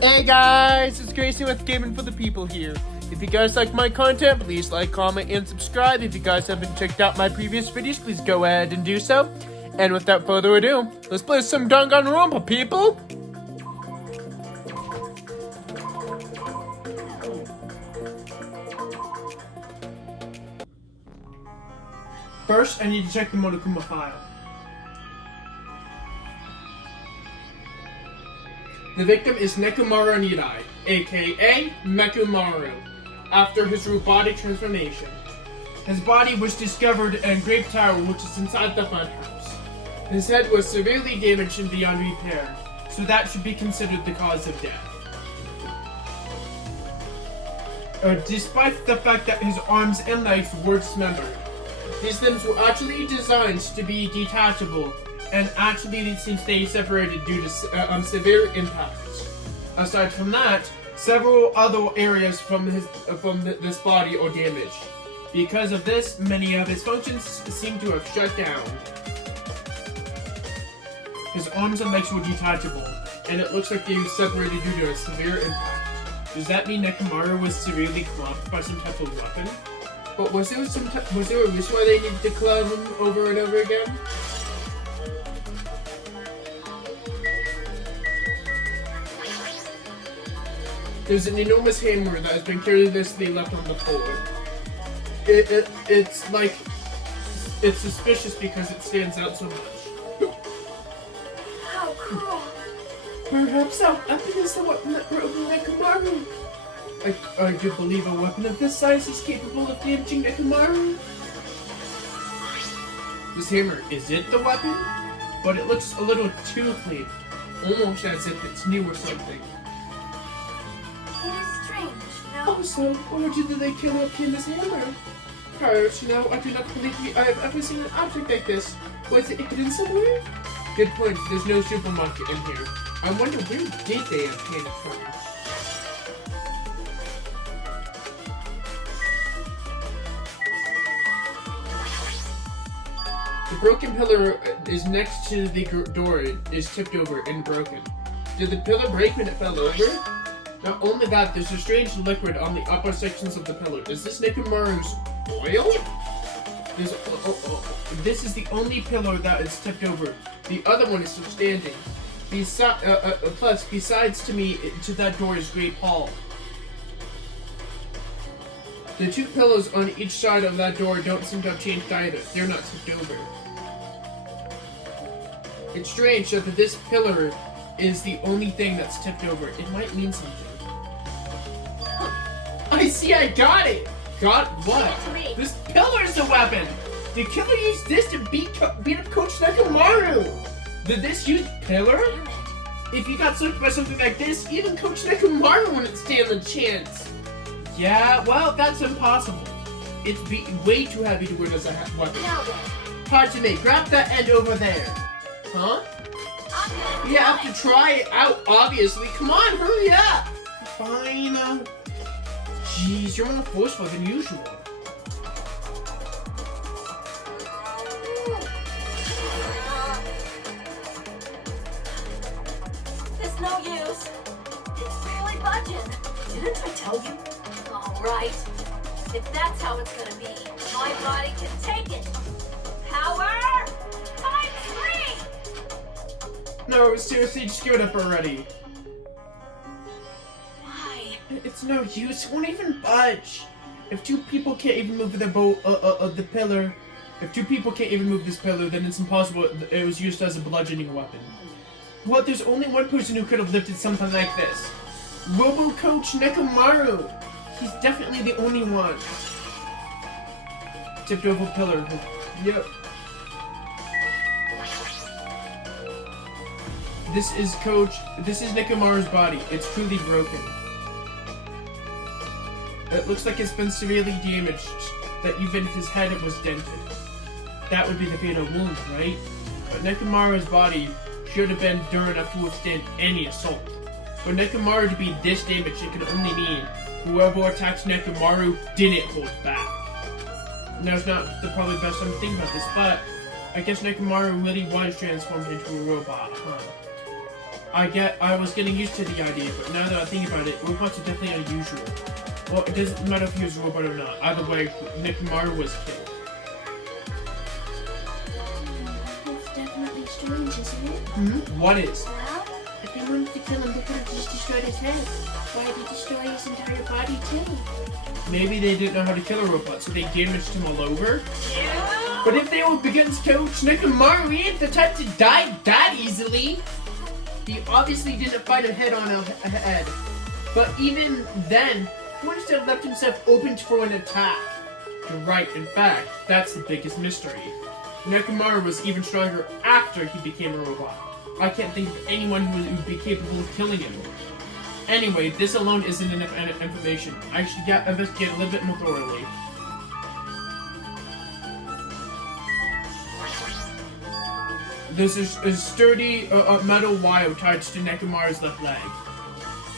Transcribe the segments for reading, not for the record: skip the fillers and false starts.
Hey guys, it's Gracie with Gaming for the People here. If you guys like my content, please like, comment, and subscribe. If you guys haven't checked out my previous videos, please go ahead and do so. And without further ado, let's play some Danganronpa, people! First, I need to check the Monokuma file. The victim is Nekomaru Nirai, aka Mekumaru, after his robotic transformation. His body was discovered in Grape Tower, which is inside the funhouse. His head was severely damaged and beyond repair, so that should be considered the cause of death. Despite the fact that his arms and legs were dismembered, these limbs were actually designed to be detachable and actually need to stay separated due to severe impacts. Aside from that, several other areas from this body are damaged. Because of this, many of his functions seem to have shut down. His arms and legs were detachable, and it looks like they were separated due to a severe impact. Does that mean Nekomaru was severely clubbed by some type of weapon? But was there a reason why they needed to club him over and over again? There's an enormous hammer that has been carelessly left on the floor. It's suspicious because it stands out so much. How cruel! Perhaps our weapon is the weapon that broke Nekomaru. I do believe a weapon of this size is capable of damaging Nekomaru. This hammer, is it the weapon? But it looks a little too clean. Almost as if it's new or something. It is strange, no? Also, why did they kill this hammer? Prior to now, I do not believe I have ever seen an object like this. Was it hidden somewhere? Good point, there's no supermarket in here. I wonder where did they obtain it from? The broken pillar is next to the door is tipped over and broken. Did the pillar break when it fell over? Not only that, there's a strange liquid on the upper sections of the pillar. Is this Nekomaru's oil? This is the only pillar that is tipped over. The other one is still standing. Plus, besides to that door is Great Hall. The two pillows on each side of that door don't seem to have changed either. They're not tipped over. It's strange that this pillar is the only thing that's tipped over. It might mean something. I see, I got it! Got what? This pillar is the weapon! The killer used this to beat up Coach Nekomaru! Did this use pillar? If you got soaked by something like this, even Coach Nekomaru wouldn't stand a chance. Yeah, well, that's impossible. It's way too heavy to wear as a weapon. Hard to make. Grab that end over there. Huh? You have to try it out, obviously. Come on, hurry up! Fine. Jeez, you're more forceful than usual. It's no use. It's really budging. Didn't I tell you? Alright. If that's how it's gonna be, my body can take it. Power! Times 3! No, seriously, just give it up already. Why? It's no use, it won't even budge. If two people can't even move the pillar, if two people can't even move this pillar, then it's impossible it was used as a bludgeoning weapon. Well, there's only one person who could have lifted something like this. Robo Coach Nekomaru! He's definitely the only one. Tipped over pillar. Yep. This is Nekomaru's body. It's truly broken. It looks like it's been severely damaged, that even his head was dented. That would be the fatal wound, right? But Nekomaru's body should have been durable enough to withstand any assault. For Nekomaru to be this damaged, it could only mean whoever attacks Nekomaru didn't hold back. Now, it's not probably the best time to think about this, but I guess Nekomaru really was transformed into a robot, huh? I was getting used to the idea, but now that I think about it, robots are definitely unusual. Well, it doesn't matter if he was a robot or not. Either way, Nekomaru was killed. It's definitely strange, isn't it? Hmm? What is? Well, if they wanted to kill him, they could have just destroyed his head. Why did they destroy his entire body too? Maybe they didn't know how to kill a robot, so they damaged him all over? Yeah. But if they were against Coach Nekomaru, he ain't the type to die that easily. He obviously didn't fight a head-on head. But even then, he would have left himself open for an attack. You're right, in fact, that's the biggest mystery. Nekomaru was even stronger after he became a robot. I can't think of anyone who would be capable of killing him. Anyway, this alone isn't enough information. I should investigate a little bit more thoroughly. There's a sturdy metal wire tied to Nekomaru's left leg.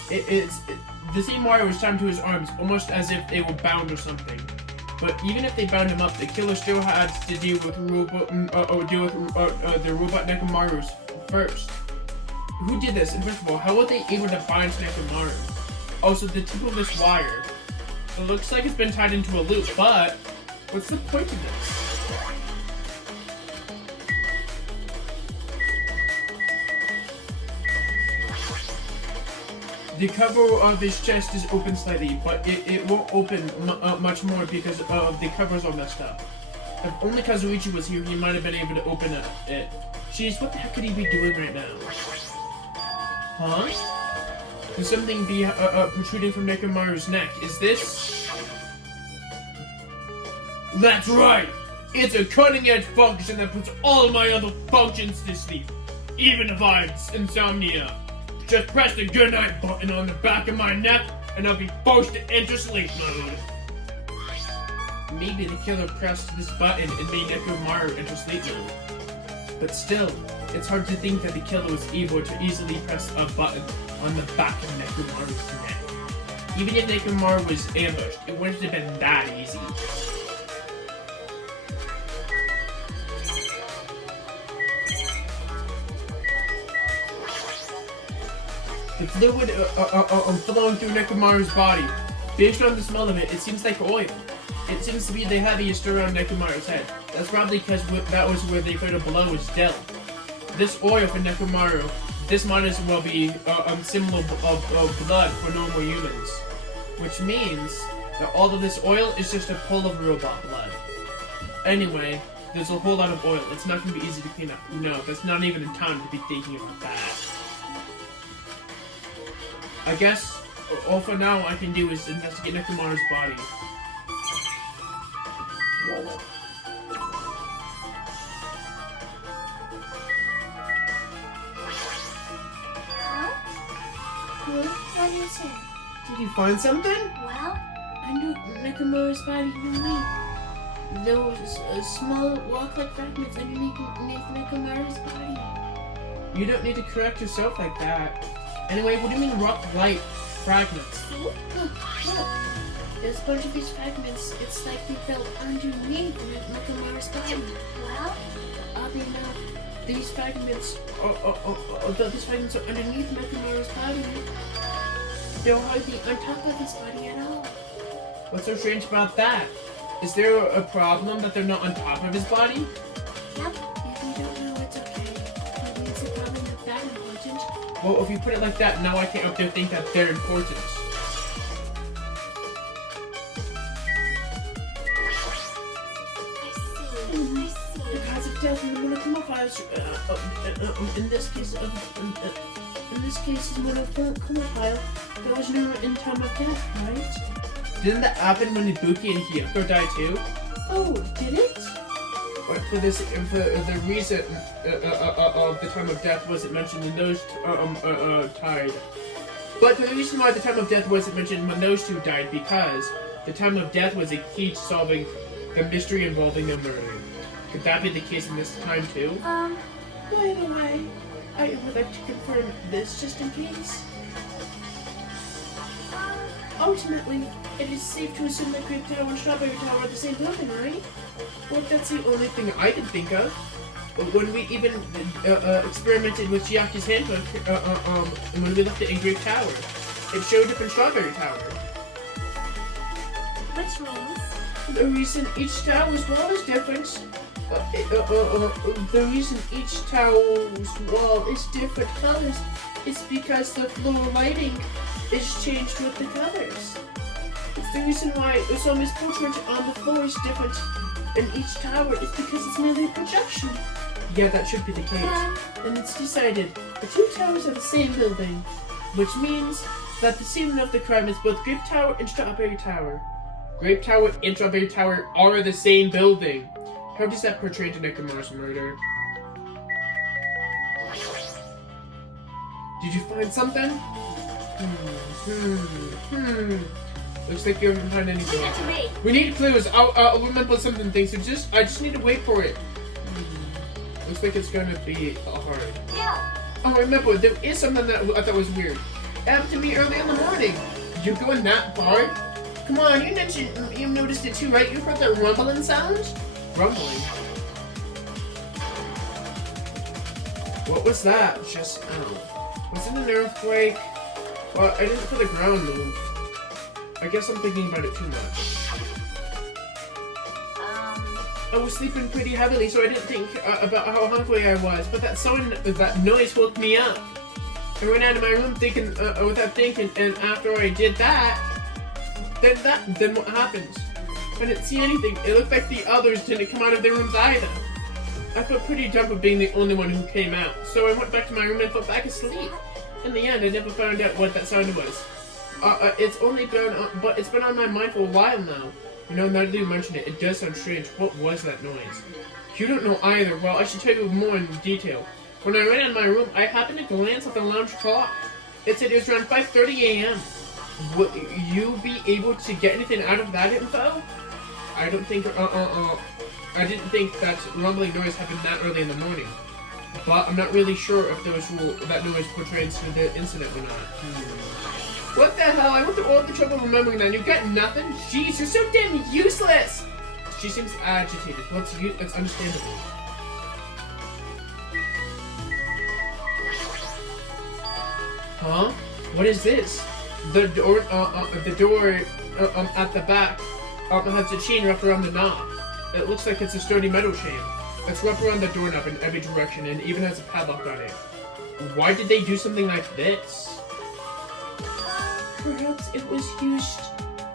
The same wire was tied to his arms, almost as if they were bound or something. But even if they bound him up, the killer still had to deal with the robot Nekomaru's first. Who did this? And first of all, how were they able to bind Nekomaru? Also, the tip of this wire. It looks like it's been tied into a loop, but what's the point of this? The cover of his chest is open slightly, but it won't open much more because the covers are messed up. If only Kazuichi was here, he might have been able to open it. Jeez, what the heck could he be doing right now? Huh? There's something protruding from Nekomaru's neck. Is this? That's right! It's a cutting-edge function that puts all my other functions to sleep. Even if I have insomnia. Just press the goodnight button on the back of my neck and I'll be forced to enter sleep mode. Maybe the killer pressed this button and made Nekomaru enter sleep mode. But still, it's hard to think that the killer was able to easily press a button on the back of Nekomaru's neck. Even if Nekomaru was ambushed, it wouldn't have been that easy. The fluid flowing through Nekomaru's body. Based on the smell of it, it seems like oil. It seems to be the heaviest around Nekomaru's head. That's probably because that was where the fatal blow was dealt. This oil for Nekomaru, this might as well be similar of blood for normal humans. Which means that all of this oil is just a pool of robot blood. Anyway, there's a whole lot of oil. It's not going to be easy to clean up. No, that's not even in time to be thinking about that. I guess all for now I can do is investigate Nekomaru's body. What is it? Did you find something? Well, under Nekomaru's body there was a small rock-like fragments underneath Nekomaru's body. You don't need to correct yourself like that. Anyway, what do you mean rock-like fragments? See? Look. There's a bunch of these fragments. It's like they fell underneath Nekomaru's body. Well, oddly enough, these fragments are underneath Nekomaru's body. They're hardly on top of his body at all. What's so strange about that? Is there a problem that they're not on top of his body? Yep. If you don't know, it's okay. Maybe it's a problem not that important. Well, if you put it like that, now I can't help but think that they're important. I see. The cause of death in the monochroma files, in this case, is monochroma file. There was no in time of death, right? Didn't that happen when Ibuki and Hiyoko died too? Oh, did it? But for the reason of the time of death wasn't mentioned in those tied. But the reason why the time of death wasn't mentioned when those two died because the time of death was a key to solving the mystery involving the murder. Could that be the case in this time too? By the way, I would like to confirm this just in case. Ultimately, it is safe to assume that Grape Tower and Strawberry Tower are the same building, right? Well, that's the only thing I can think of. when we even experimented with Chiaki's handbook, and when we left it in Great Tower, it showed up in Strawberry Tower. Which means? The reason each tower's wall is different. The reason each tower's wall is different colors is because the floor lighting is changed with the colors. It's the reason why Usomi's portrait on the floor is different in each tower is because it's merely a projection. Yeah, that should be the case. And it's decided the two towers are the same building, which means that the scene of the crime is both Grape Tower and Strawberry Tower. Grape Tower and Strawberry Tower are the same building. How does that portray Nekomaru's murder? Did you find something? Looks like you haven't found anything. Leave it to me. We need clues. I'll remember something things. So I just need to wait for it. Looks like it's gonna be hard. Yeah. Oh, remember, there is something that I thought was weird. It happened to me early in the morning. You're going that far? Come on, you noticed it too, right? You heard that rumbling sound? Rumbling? What was that? Just, was it an earthquake? Well, I didn't feel the ground move. I guess I'm thinking about it too much. I was sleeping pretty heavily, so I didn't think about how hungry I was. But that noise woke me up. I ran out of my room thinking, without thinking, and after I did that, then what happened? I didn't see anything. It looked like the others didn't come out of their rooms either. I felt pretty dumb for being the only one who came out, so I went back to my room and fell back asleep. In the end, I never found out what that sound was. It's been on my mind for a while now. You know, now that you mention it, it does sound strange. What was that noise? You don't know either. Well, I should tell you more in detail. When I ran out of my room, I happened to glance at the lounge clock. It said it was around 5:30 a.m. Will you be able to get anything out of that info? I don't think, I didn't think that rumbling noise happened that early in the morning. But I'm not really sure if that noise portrays to the incident or not. What the hell? I went through all the trouble remembering that and you got nothing? Jeez, you're so damn useless! She seems agitated. Well, it's understandable. Huh? What is this? The door at the back has a chain wrapped around the knob. It looks like it's a sturdy metal chain. It's wrapped around the doorknob in every direction and even has a padlock on it. Why did they do something like this? Perhaps it was used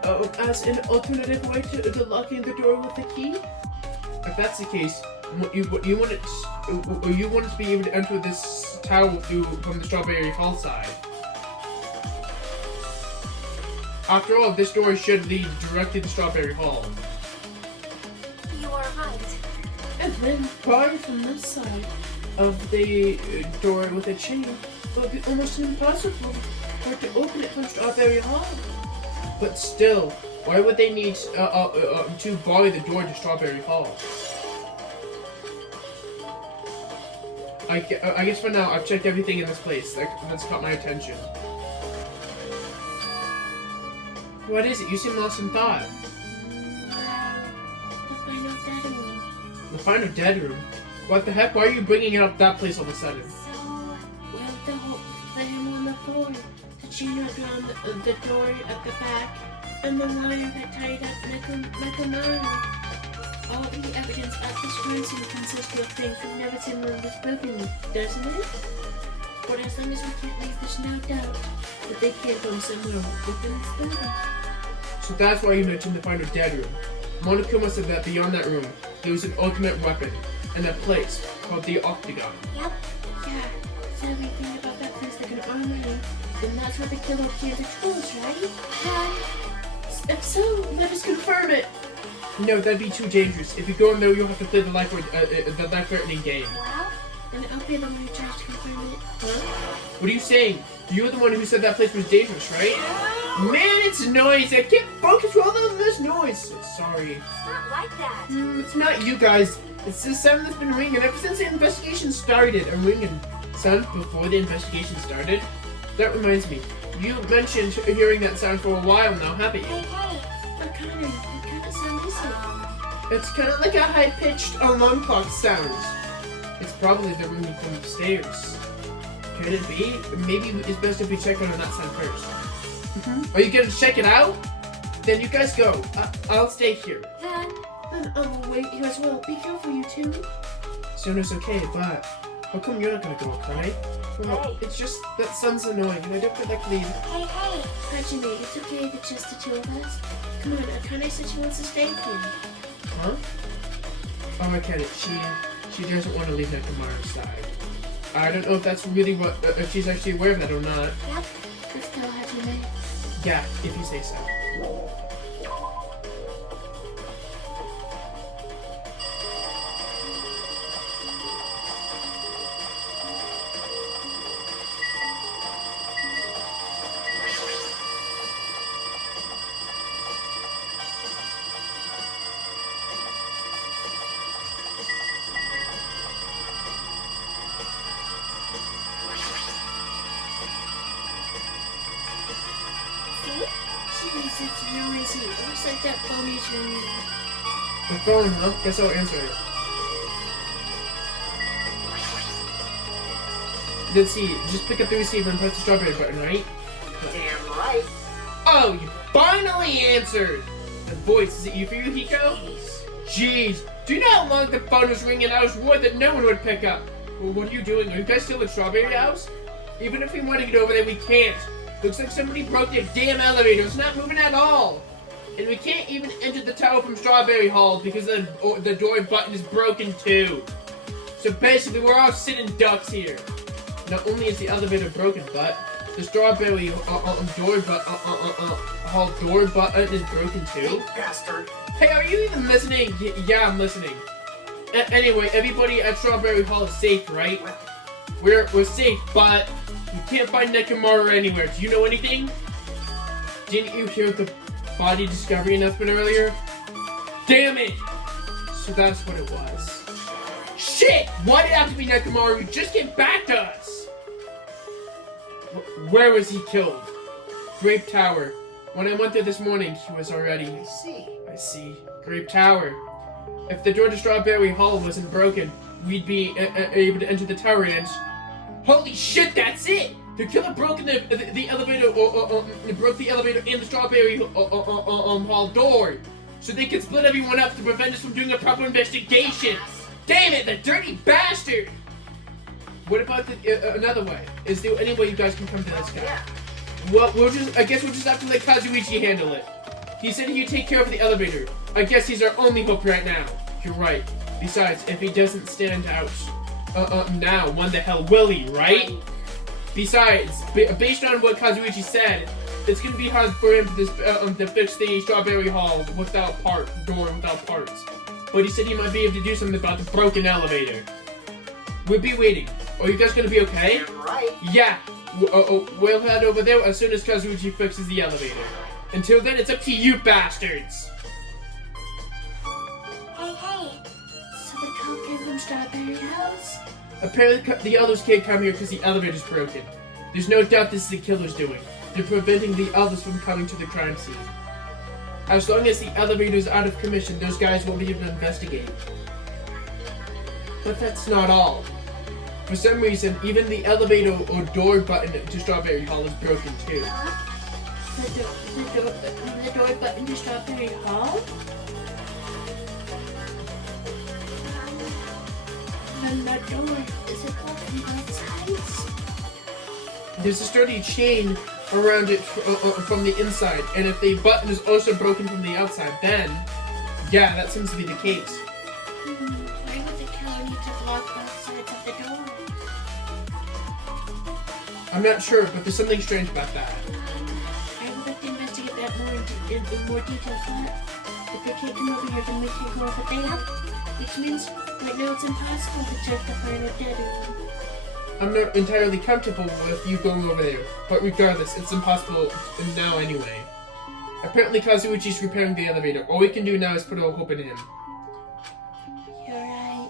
as an alternative way to locking the door with a key? If that's the case, you want to be able to enter this tower from the Strawberry Hall side. After all, this door should lead directly to Strawberry Hall. You are right. And then barred from this side of the door with a chain, it would be almost impossible for it to open it from Strawberry Hall. But still, why would they need to bar the door to Strawberry Hall? I guess for now, I've checked everything in this place that's caught my attention. What is it? You seem lost in thought. The final dead room? What the heck? Why are you bringing up that place all of a sudden? The flame on the floor, the chain around the door at the back, and the wire that tied up Nekomaru. All the evidence at this crime scene consists of things we've never seen in this building, doesn't it? But as long as we can't leave, there's no doubt that they came from somewhere within this building. So that's why you mentioned the final dead room. Monokuma said that beyond that room, there was an ultimate weapon, and a place called the Octagon. Yep. Yeah, so we think about that place like an armory, then that's where the killer carries the tools, right? If so, let us confirm it. No, that'd be too dangerous. If you go in there, you'll have to play the life-threatening game. Well, then I'll be the one who tries to confirm it. Huh? What are you saying? You're the one who said that place was dangerous, right? Man, it's noisy. I can't focus with all of this noise. Sorry. it's not like that. It's not you guys. It's the sound that's been ringing ever since the investigation started. A ringing sound before the investigation started? That reminds me. You mentioned hearing that sound for a while now, haven't you? Hey. What kind of sound is it? It's kind of like a high-pitched alarm clock sound. It's probably the room from upstairs. Could it be? Maybe it's best if we check on that side first. Are you gonna check it out? Then you guys go. I'll stay here. And I will wait here as well. Be careful, you two. Soon as okay, but how come you're not gonna go, okay? Well, Hey. it's just that sun's annoying, and I don't feel like leaving. Hey, hey. Hajime, it's okay if it's just the two of us. Come on, Akane said she wants to stay here. Huh? Oh, I get it. She doesn't want to leave Nekomaru's side. I don't know if that's really what if she's actually aware of that or not. Yep. Let's go, Hajime. Yeah, if you say so. Jeez, it's noisy. It looks like that phone is ringing. The phone, huh? Guess I'll answer it. Let's see. Just pick up the receiver and press the strawberry button, right? Damn right. Oh, you finally answered! The voice, is it you for you, Hiko? Jeez. Do you know how long the phone was ringing? I was worried that no one would pick up. Well, what are you doing? Are you guys still at Strawberry House? Even if we want to get over there, we can't. Looks like somebody broke their damn elevator. It's not moving at all. And we can't even enter the tower from Strawberry Hall because the door button is broken too. So basically, we're all sitting ducks here. Not only is the elevator broken, but the Strawberry Hall door button is broken too. Bastard. Hey, are you even listening? Yeah, I'm listening. Anyway, everybody at Strawberry Hall is safe, right? We're safe, but we can't find Nekomaru anywhere. Do you know anything? Didn't you hear the body discovery announcement earlier? Damn it! So that's what it was. Shit! Why did it have to be Nekomaru? Just get back to us! Where was he killed? Grape Tower. When I went there this morning, he was already... I see. Grape Tower. If the door to Strawberry Hall wasn't broken, we'd be able to enter the tower and... Holy shit, that's it! The killer broke in the elevator, broke the elevator in the Strawberry Hall door, so they could split everyone up to prevent us from doing a proper investigation. Damn it, the dirty bastard! What about another way? Is there any way you guys can come to this guy? Well, I guess we'll just have to let Kazuichi handle it. He said he'd take care of the elevator. I guess he's our only hope right now. You're right. Besides, if he doesn't stand out now, when the hell will he, right? Besides, based on what Kazuichi said, it's gonna be hard for him to fix the Strawberry Hall without parts. But he said he might be able to do something about the broken elevator. We'll be waiting. Are you guys gonna be okay? Damn right. Yeah. We'll head over there as soon as Kazuichi fixes the elevator. Until then, it's up to you bastards! Hey, hey. So the cop came from Strawberry House? Apparently, the others can't come here because the elevator's broken. There's no doubt this is the killer's doing. They're preventing the others from coming to the crime scene. As long as the elevator's out of commission, those guys won't be able to investigate. But that's not all. For some reason, even the elevator or door button to Strawberry Hall is broken too. The door button to Strawberry Hall? And the door, is it locked from both sides? There's a sturdy chain around it from the inside, and if the button is also broken from the outside, then, yeah, that seems to be the case. Why would the killer need to block both sides of the door? I'm not sure, but there's something strange about that. I would like to investigate that more in more detail, but if they can't come over here, then we can't go over there. Which means right now it's impossible to check the final dead end. I'm not entirely comfortable with you going over there, but regardless, it's impossible now anyway. Apparently Kazuichi's repairing the elevator. All we can do now is put our hope in him. You're right.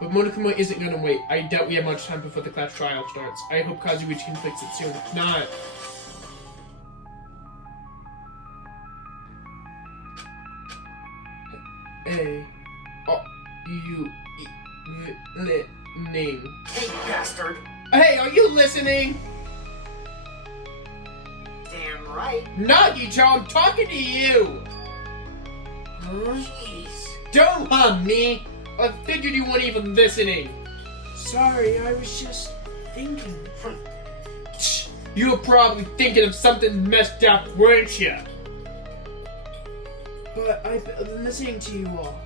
But Monokuma isn't gonna wait. I doubt we have much time before the class trial starts. I hope Kazuichi can fix it soon. If not... Hey... Oh, you... name. Hey, bastard. Hey, are you listening? Damn right. Nagito, I'm talking to you! Jeez. Don't hum me! I figured you weren't even listening. Sorry, I was just thinking. Shh, you were probably thinking of something messed up, weren't you? But I've been listening to you all.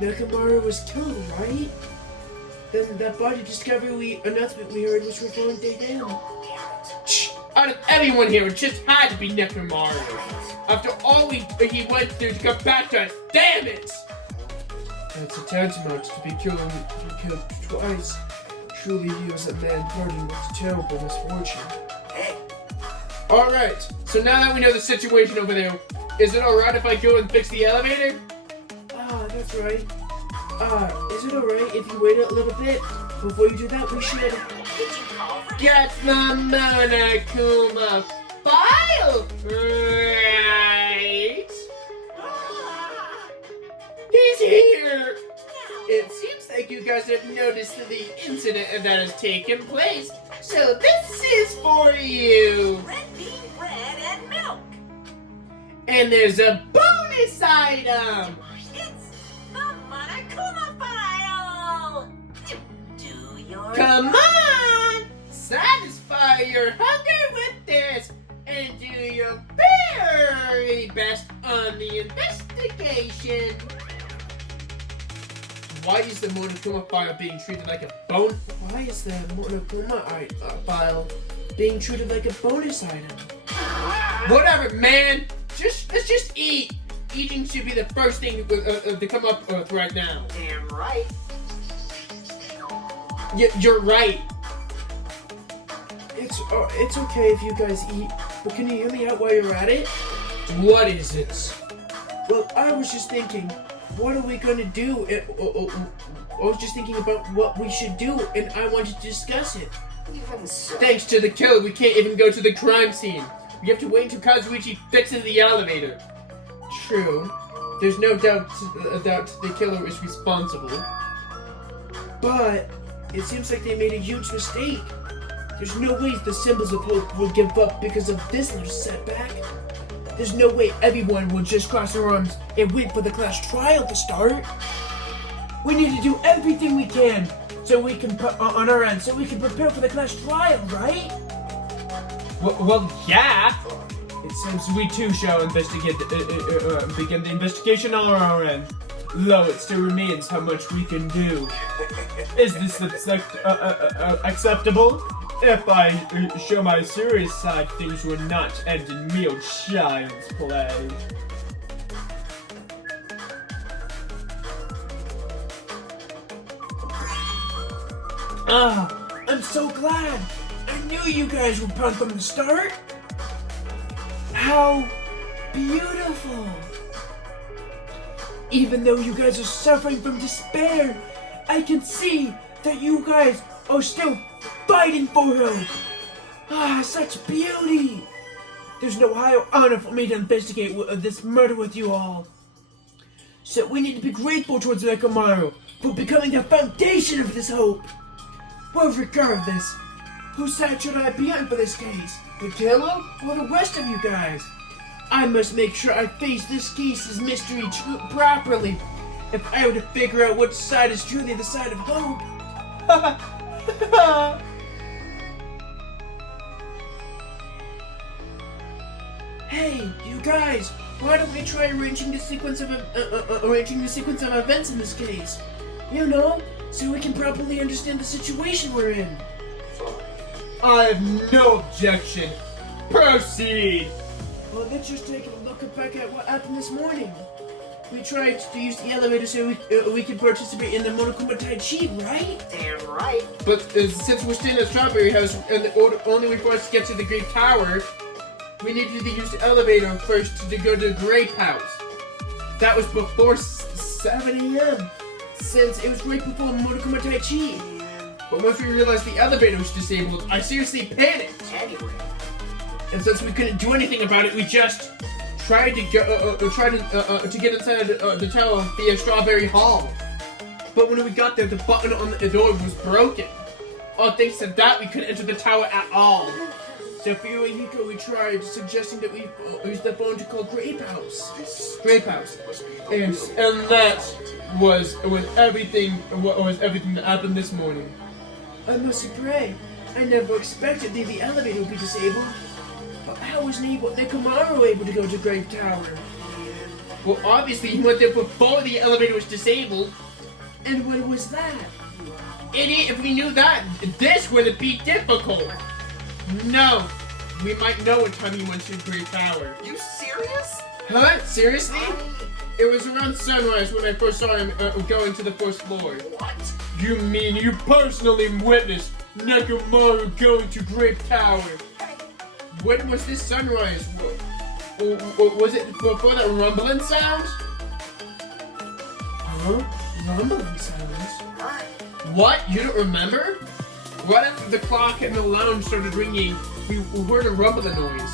Nakamura was killed, right? Then that body discovery announcement we heard was referring to him. Shh, out of everyone here, it just had to be Nekomaru. After all he went through to come back to us, damn it! That's a tantamount to be killed twice. Truly, he was a man parting with terrible misfortune. Hey. Alright, so now that we know the situation over there, is it alright if I go and fix the elevator? Ah, that's right. Is it alright if you wait a little bit? Before you do that, we should... Did you call for Get the Monokuma file right. He's here. It seems like you guys have noticed the incident that has taken place, so this is for you. Red bean bread and milk. And there's a bonus item. It's the Monokuma file. Do your Come on, satisfy your hunger with this, and do your very best on the investigation. Why is the Monokuma file being treated like a Why is the Monokuma file being treated like a bonus item? Whatever, man. Let's just eat. Eating should be the first thing to come up with right now. Damn right. You're right. It's okay if you guys eat, but can you hear me out while you're at it? What is it? Well, I was just thinking, what are we gonna do? I was just thinking about what we should do, and I wanted to discuss it. Even so. Thanks to the killer, we can't even go to the crime scene. We have to wait until Kazuichi fixes the elevator. True. There's no doubt that the killer is responsible. But it seems like they made a huge mistake. There's no way the Symbols of Hope will give up because of this little setback. There's no way everyone will just cross their arms and wait for the class trial to start. We need to do everything we can so we can on our end, so we can prepare for the class trial, right? Well, yeah. It seems we too shall investigate, begin the investigation on our end. Though it still remains how much we can do. Is this acceptable? If I show my serious side, things will not end in mere child's play. I'm so glad. I knew you guys were pumped from the start. How beautiful. Even though you guys are suffering from despair, I can see that you guys are still fighting for hope. Such beauty. There's no higher honor for me to investigate this murder with you all. So we need to be grateful towards Nekomaru for becoming the foundation of this hope. Well, regardless, whose side should I be on for this case? The killer or the rest of you guys? I must make sure I face this case's mystery properly if I were to figure out which side is truly the side of hope. Hey, you guys, why don't we try arranging the sequence of events in this case? You know, so we can properly understand the situation we're in. I have no objection. Proceed. Well, let's just take a look back at what happened this morning. We tried to use the elevator so we could participate in the Monokuma Tai Chi, right? Damn right. But since we're still in the Strawberry House, and the only way for us to get to the Great Tower, we needed to use the elevator first to go to the Grape House. That was before 7 a.m. Since it was right before Monokuma Tai Chi. But once we realized the elevator was disabled, I seriously panicked. Anyway. And since we couldn't do anything about it, we just tried to get inside the tower via Strawberry Hall. But when we got there, the button on the door was broken. Oh, thanks to that, we couldn't enter the tower at all. So for you and Hiko, we tried suggesting that we use the phone to call Grape House. And that was everything that happened this morning. I must pray. I never expected the elevator would be disabled. But how was Nekomaru able to go to Grape Tower? Well, obviously he went there before the elevator was disabled. And when was that? Idiot, if we knew that, this wouldn't be difficult. No, we might know what time he went to Great Tower. You serious? Huh? Seriously? It was around sunrise when I first saw him going to the first floor. What? You mean you personally witnessed Nekomaru going to Great Tower? When was this sunrise? Was it before that rumbling sound? Huh? Rumbling sounds? What? You don't remember? Right after the clock in the lounge started ringing, we heard a rumbling noise.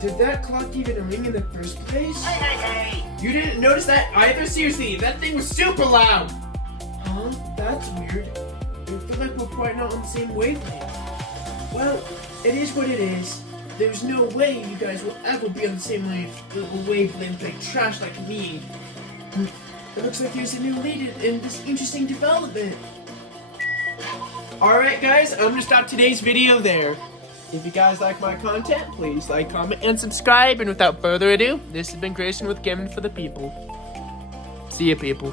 Did that clock even ring in the first place? Hey! You didn't notice that either? Seriously, that thing was super loud! Huh? That's weird. I feel like we're probably not on the same wavelength. Well, it is what it is. There's no way you guys will ever be on the same wavelength like trash like me. It looks like there's a new lead in this interesting development. Alright guys, I'm gonna stop today's video there. If you guys like my content, please like, comment, and subscribe. And without further ado, this has been Grayson with Gaming for the People. See ya, people.